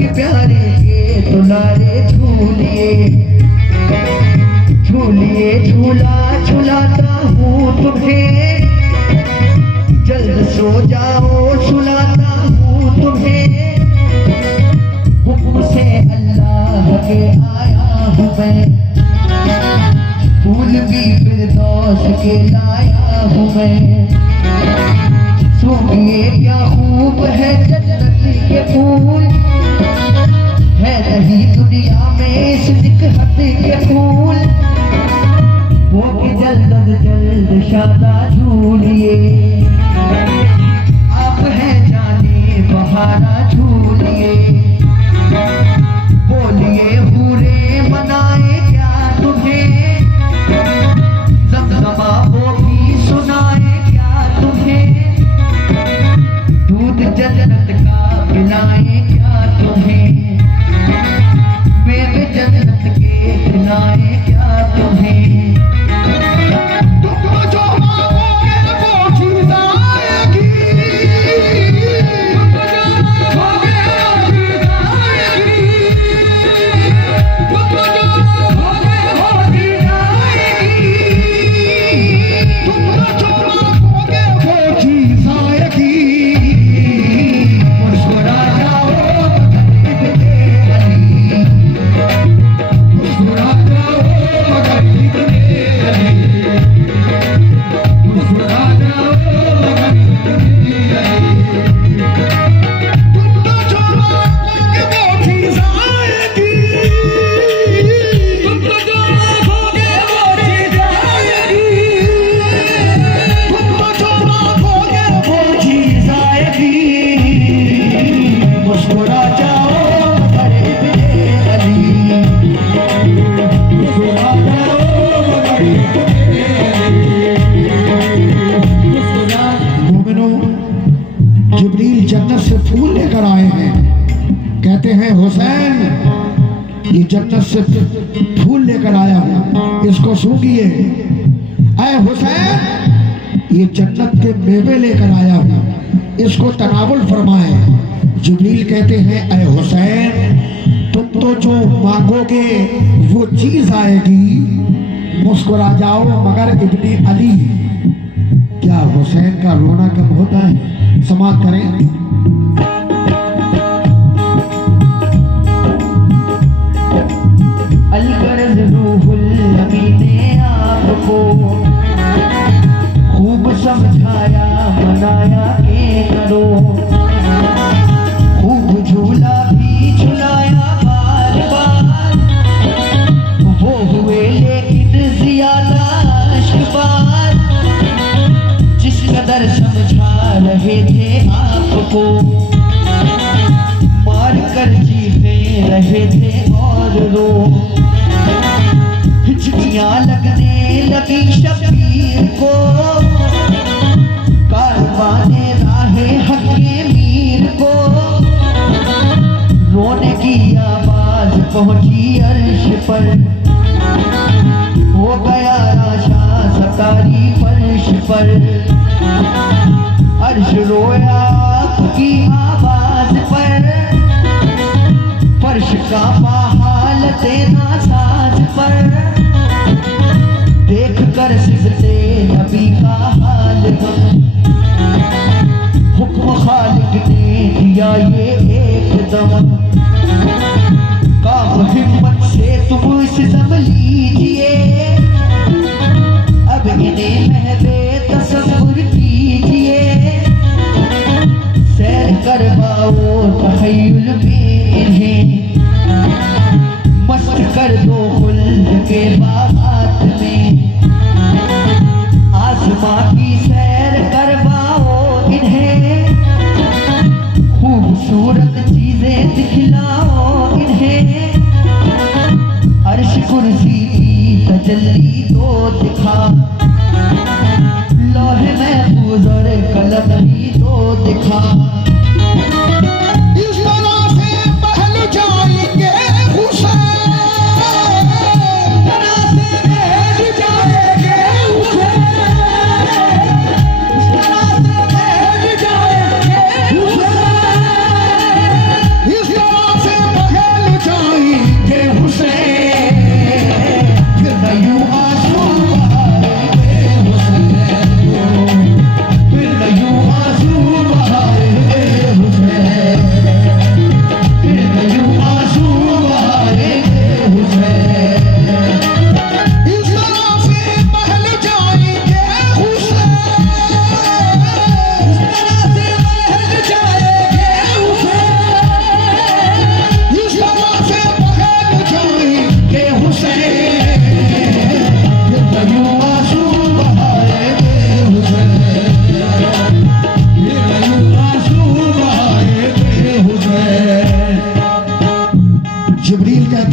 के प्यारे के दुलारे झूलिए झूलिए झूला झुलाता हूँ तुम्हें, जल्द सो जाओ सुलाता हूँ तुम्हें। हुक्म से अल्लाह के आया हूँ मैं, फूल भी फिरदौस के लाया हूँ मैं। सुनिए क्या खूब है जन्नत के फूल, है नहीं दुनिया में इस निकहत के फूल। वो कि जल्द जल्द शादा झूलिए, आप है जाने बहारा झूलिए। बोलिए हूरे मनाए क्या तुम्हें, ज़मज़मा वो भी सुनाए क्या तुम्हें। दूध जन्नत का पिलाए क्या तुम्हें, मेवे जन्नत के खिलाए क्या तुम्हें। जिब्रील जन्नत से फूल लेकर आए हैं, कहते हैं हुसैन ये जन्नत से फूल लेकर आया हूं, इसको सूंघिए। ऐ हुसैन ये जन्नत के मेवे लेकर आया हूं, इसको तनावुल फरमाए। जिब्रील कहते हैं ऐ हुसैन तुम तो जो मांगोगे वो चीज आएगी, मुस्कुरा जाओ मगर इब्ने अली। क्या हुसैन का रोना कम होता है? समाप्त करें। अलगरज रूहुल नबी ने आपको खूब समझाया मनाया के करो, खूब झूला भी झुलाया बार बार। वो हुए लेकिन ज्यादा अशबार, जिस कदर समझा रहे थे आपको, मार कर जीते रहे थे और रो। हिचकियां लगने लगी शबीर को, कारवाने राहे हक़े मीर को। रोने की आवाज पहुंची अर्श पर, हो गया राशा सतारी फर्श पर। अर्श रोया आपकी आवाज पर, फर्श का हालत नासाज पर। देख कर सिजदे नबी का हाल हम, हुक्म खालिक ने दिया ये एकदम। काम हिम्मत से तुम सिजम लीजिए, अब इन्हें महवे तसव्वुर कीजिए। सैर करवाओ तखय्युल में इन्हें, मस्त कर दो खुल्द के बागात में। आसमां की सैर करवाओ इन्हें, खूबसूरत चीजें दिखलाओ इन्हें। अर्श कुर्सी की तजल्ली तो दिखा, लौहे महफूज और कलम भी तो दिखा। इस तरह से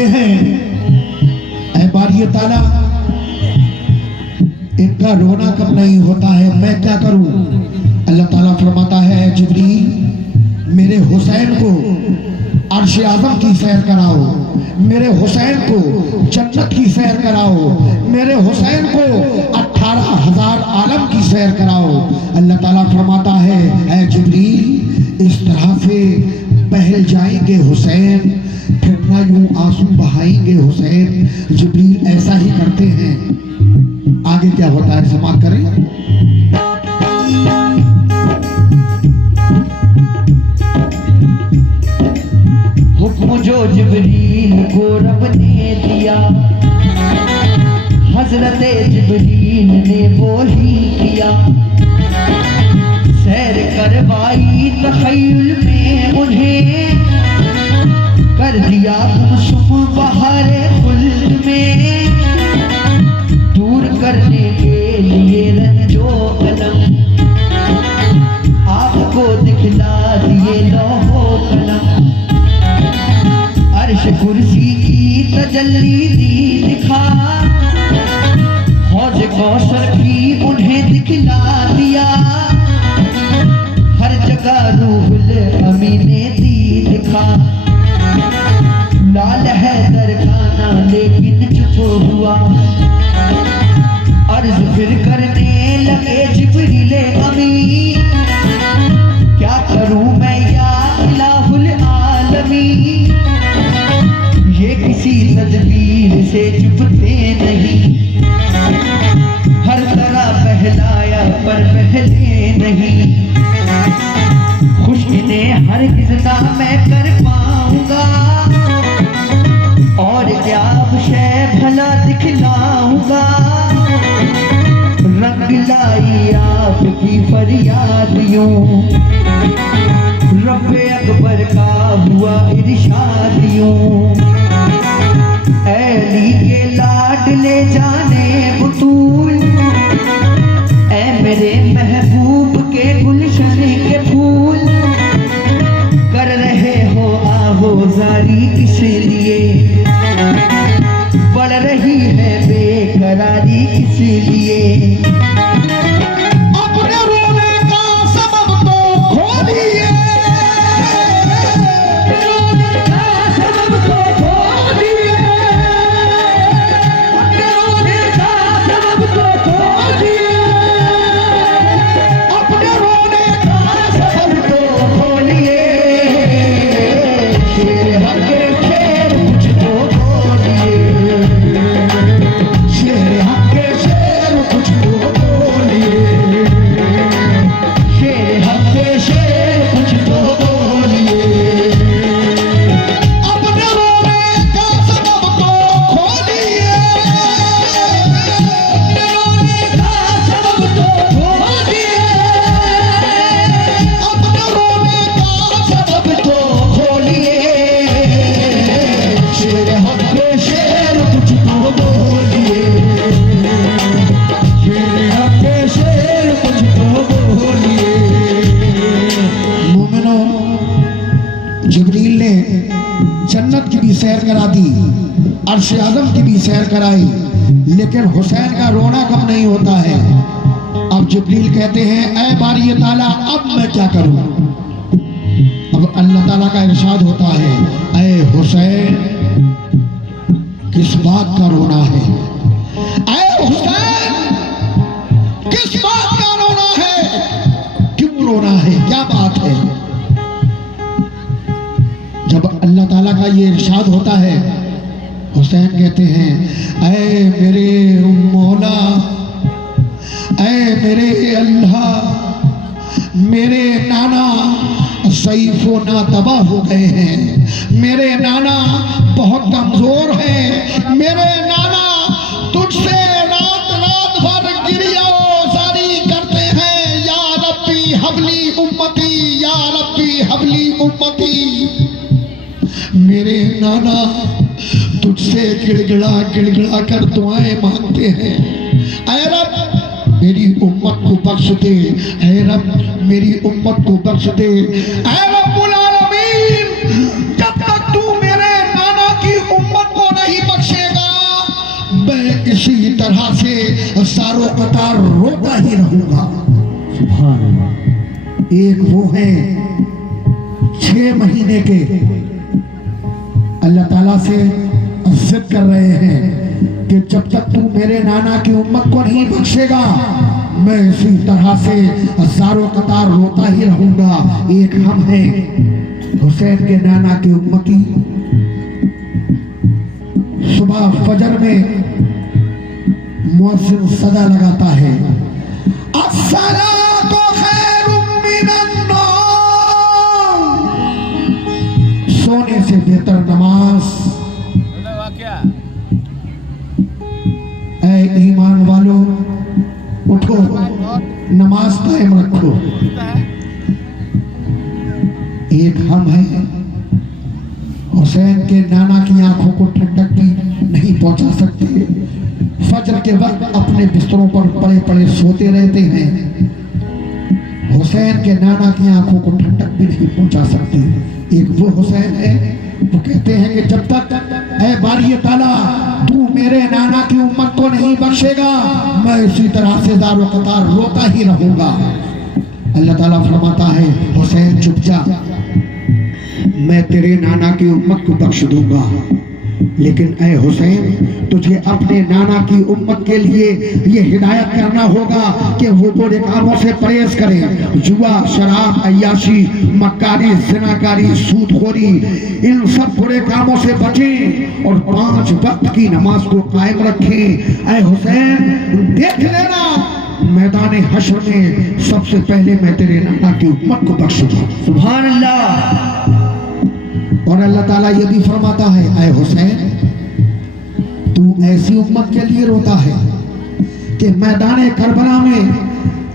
कहते हैं ऐ बारी ताला इनका रोना कब नहीं होता है, मैं क्या करूं। अल्लाह ताला फरमाता है जिब्रील मेरे हुसैन को अर्श आज़म की सैर कराओ, मेरे हुसैन को जन्नत की सैर कराओ, मेरे हुसैन को 18,000 आलम की सैर कराओ। अल्लाह ताला फरमाता है ऐ जिब्रील इस तरह से पहल जाएंगे हुसैन, फिर ना यूं आंसू बहाएंगे हुसैन। जिब्रील ऐसा ही करते हैं। आगे क्या होता है समाप्त करें। हुक्म जो जिब्रील को रब ने दिया, हजरत जिब्रील ने वो ही किया। सैर करवाई तखय्युल में उन्हें, कर दिया गुमसुम बहारे खुल्द में। दूर करने के लिए रंजो कलम, आपको दिखला दिए लौहो कलम। अर्श कुर्सी की तजल्ली दी दिखा, हौज कौसर की उन्हें दिखला दिया। हर जगह रूहुल अमीन ने दी दिखा। लाल है दरखाना लेकिन चुप हुआ, अर्ज फिर करने लगे जिब्रील अमी। क्या करूं मैं या इलाहुल आलमी, ये किसी तदबीर से चुपते नहीं। हर तरह बहलाया पर बहले नहीं। खुश ने हर किस्सा मैं कर पाऊंगा, और क्या शय भला दिखलाऊंगा। रंग लाई आपकी फरियादियों, रब्बे अकबर का हुआ इरशादियों। ऐली के लाडले जाने बुतूल, ऐ मेरे महबूब के गुलशन के फूल। कर रहे हो आहोजारी किस लिए, बढ़ रही है बेकरारी किस लिए। अपने रोने का सबब तो खोलिए, रोने का सबब तो खोलिए, अपने रोने का सबब तो खोलिए, अपने रोने का सबब तो खोलिए। शेर हके शेर कुछ तो बोलिए, शेर हक के शेर कुछ तो बोलिए, शेर हके शेर कुछ तो बोलिए। अपने रोने का सबब तो खोलिए, अपने रोने का सबब तो खोलिए, अपने रोने का सबब तो खोलिए। शेर हक के शेर कुछ तो बोलिए, शेर हक के शेर कुछ तो बोलिए। मोमिनों जिब्रील ने जन्नत की भी सैर करा दी, अर्श आज़म की भी सैर कराई, लेकिन हुसैन का रोना कम नहीं होता है। अब जिब्रील कहते हैं ऐ बारी ताला अब मैं क्या करूं। अब अल्लाह ताला का इरशाद होता है ऐ हुसैन किस बात का रोना है, ऐ हुसैन किस बात का रोना है, क्यों रोना है, क्या बात है। जब अल्लाह ताला का ये इरशाद होता है, हुसैन कहते हैं ऐ मेरे मौला, ऐ मेरे अल्लाह, मेरे नाना सैफो ना तबाह हो गए हैं, मेरे नाना बहुत कमजोर हैं, मेरे नाना तुझसे रात रात भर गिरिया जारी करते हैं। या रब्बी हबली उम्मती, या रब्बी हबली उम्मती। मेरे नाना तुझसे गिड़गिड़ा गिड़गिड़ा कर दुआएं मांगते हैं, ऐ रब मेरी उम्मत को बख्श दे, ऐ रब मेरी उम्मत को बख्श दे। ऐ रब्बुल आलमीन जब तक तू मेरे नाना की उम्मत तरह से सारों कतार रोता ही रहूंगा। सुभान अल्लाह। एक वो है 6 महीने के, अल्लाह ताला से जिद कर रहे हैं कि जब तक तू मेरे नाना की उम्मत को नहीं बख्शेगा मैं इसी तरह से सारों कतार रोता ही रहूंगा। एक हम हैं हुसैन के नाना की उम्मती। सुबह फजर में मुअज्जिन सदा लगाता है, अस्सलातु खैरुम मिनन नौम, सोने से बेहतर नमाज। ऐ ईमान वालों उठो, नमाज कायम रखो। एक हम हैं हुसैन के नाना की आंखों को ठंडक भी नहीं पहुंचा सकते। फजर के वक्त अपने बिस्तरों पर पड़े पड़े सोते रहते हैं। हुसैन के नाना की आंखों को ठंडक भी नहीं पहुंचा सकते। एक वो हुसैन है, वो कहते हैं कि जब तक ऐ बारी ताला तू मेरे नाना की उम्मत को नहीं बख्शेगा मैं इसी तरह से दारो कतार रोता ही रहूंगा। अल्लाह ताला फरमाता है, हुसैन चुप जा, मैं तेरे नाना की उम्मत को बख्श दूंगा, लेकिन ऐ हुसैन तुझे अपने नाना की उम्मत के लिए ये हिदायत करना होगा कि वो बुरे कामों से परहेज करें। जुआ, शराब, अय्याशी, मक्कारी, जिनाकारी, सूदखोरी, इन सब बुरे कामों से बचें और 5 वक्त की नमाज को कायम रखें। ऐ हुसैन देख लेना मैदान हश्र में सबसे पहले मैं तेरे नाना की उम्मत को बख्शूंगा। सुभान अल्लाह। और अल्लाह ताला ये भी फरमाता है, ऐ हुसैन तू ऐसी उम्मत के लिए रोता है कि मैदान करबला में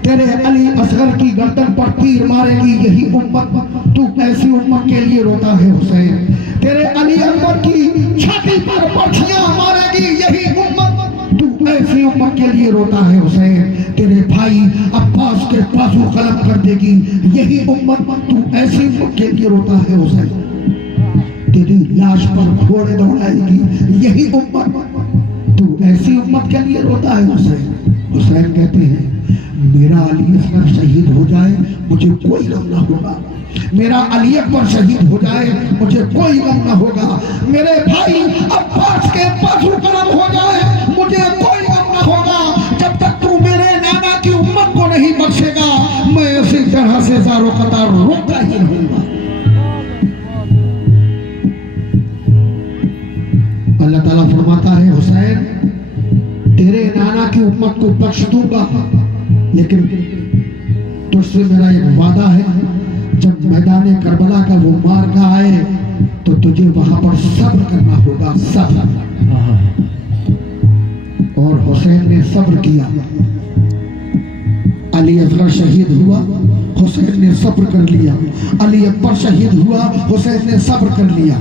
तेरे अली असगर की गर्दन पर तीर मारेगी यही उम्मत। तू ऐसी उम्मत के लिए रोता है हुसैन, तेरे अली अकबर की छाती पर पर्चियां मारेगी यही उम्मत। तू ऐसी उम्मत के लिए रोता है हुसैन, तेरे भाई अब्बास के बाजू कलम कर देगी यही उम्मत। तू ऐसी उम्मत के लिए रोता है हुसैन, तेरी लाश पर घोड़े दौड़ाएगी यही उम्मत। तू ऐसी उम्मत के लिए रोता है हुसैन। हुसैन कहते हैं मेरा अली असगर शहीद हो जाए मुझे कोई गम ना होगा, मेरा अली अकबर शहीद हो जाए मुझे कोई गम ना होगा, मेरे भाई अब्बास के बाजू कलम हो जाए मुझे कोई गम ना होगा। जब तक तू मेरे नाना की उम्मत को नहीं बख्शेगा मैं इसी तरह से ज़ारो कतार रोता ही रहूंगा। अल्लाह ताला फरमाता है, हुसैन तेरे नाना की उम्मत को बख्श दूंगा, लेकिन तुझसे मेरा एक वादा है, जब मैदान करबला का वो मार्का आए तो तुझे वहां पर सब्र करना होगा, सब्र। और हुसैन ने सब्र किया। अली असगर शहीद हुआ, हुसैन ने सब्र कर लिया। अली अकबर शहीद हुआ, हुसैन ने सब्र कर लिया।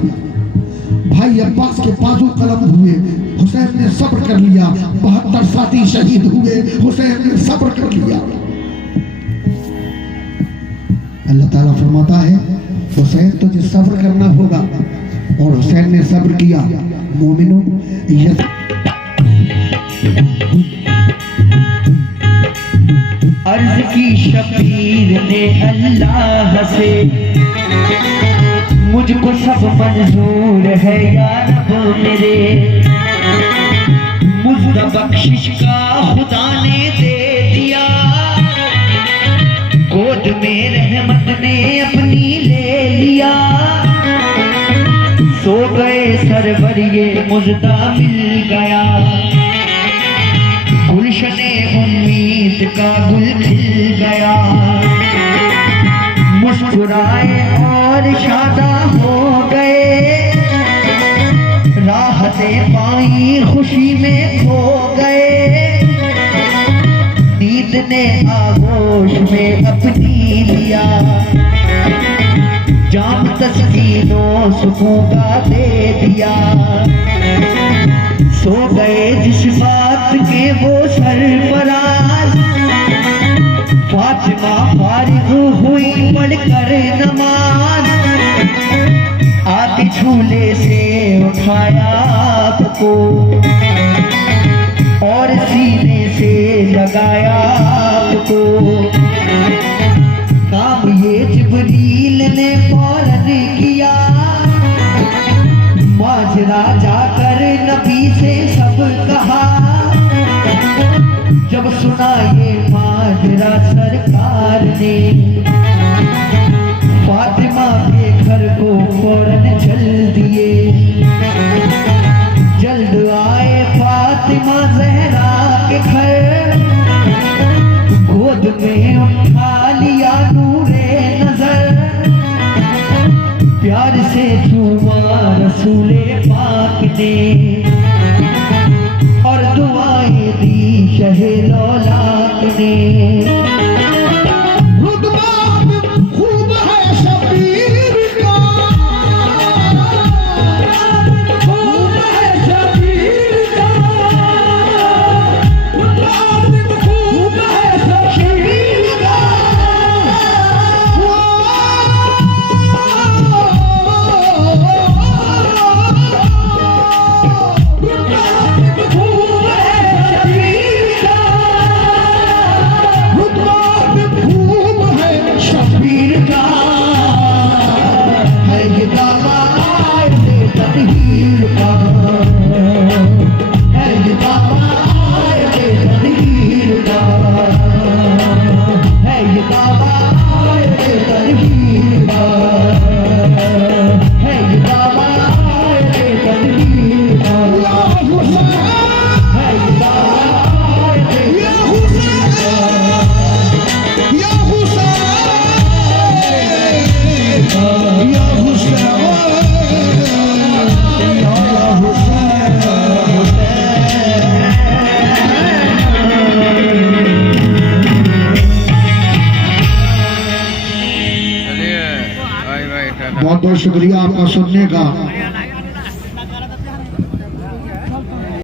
भाई अब्बास के बाजू कलम हुए, हुसैन ने सब्र कर लिया। 72 साथी शहीद हुए, हुसैन ने सब्र कर लिया। अल्लाह ताला फरमाता है, हुसैन तुझे सब्र करना होगा, और हुसैन ने सब्र किया। मोमिनों अर्ज की शबीर ने अल्लाह से मुझको सब मंजूर है या रब मेरे, मुझको बख्शिश का खुदा ने दे दिया, गोद में रहमत ने अपनी ले लिया। सो गए सरवर ये मुझदा मिल गया, गुलशने उम्मीद का गुल खिल गया। मुस्कुराए और शादा हो गए, राहतें पाई खुशी में खो गए। नींद ने आगोश में अपनी लिया, जाम तस्कीनों सुकून का दे दिया। सो गए जिस बात के वो सरफराज, फातिमा फारिग हुई पढ़कर नमाज। आके झूले से उठाया आपको और लगाया आपको। काम ये जिब्रील ने फौरन किया, माजरा जाकर नबी से सब कहा। जब सुना ये माजरा सरकार ने, फातिमा के घर को फौरन चल दिए। जल्द आए फातिमा जहरा के घर, गोद में उठा लिया नूरे नजर। प्यार से चूमा रसूले पाक ने, और दुआएं दी शहे लौलाक ने। रुतबा खूब है शबीर का, खूब है शबीर का, रुतबा खूब है शबीर का। बहुत बहुत शुक्रिया आपका सुनने का।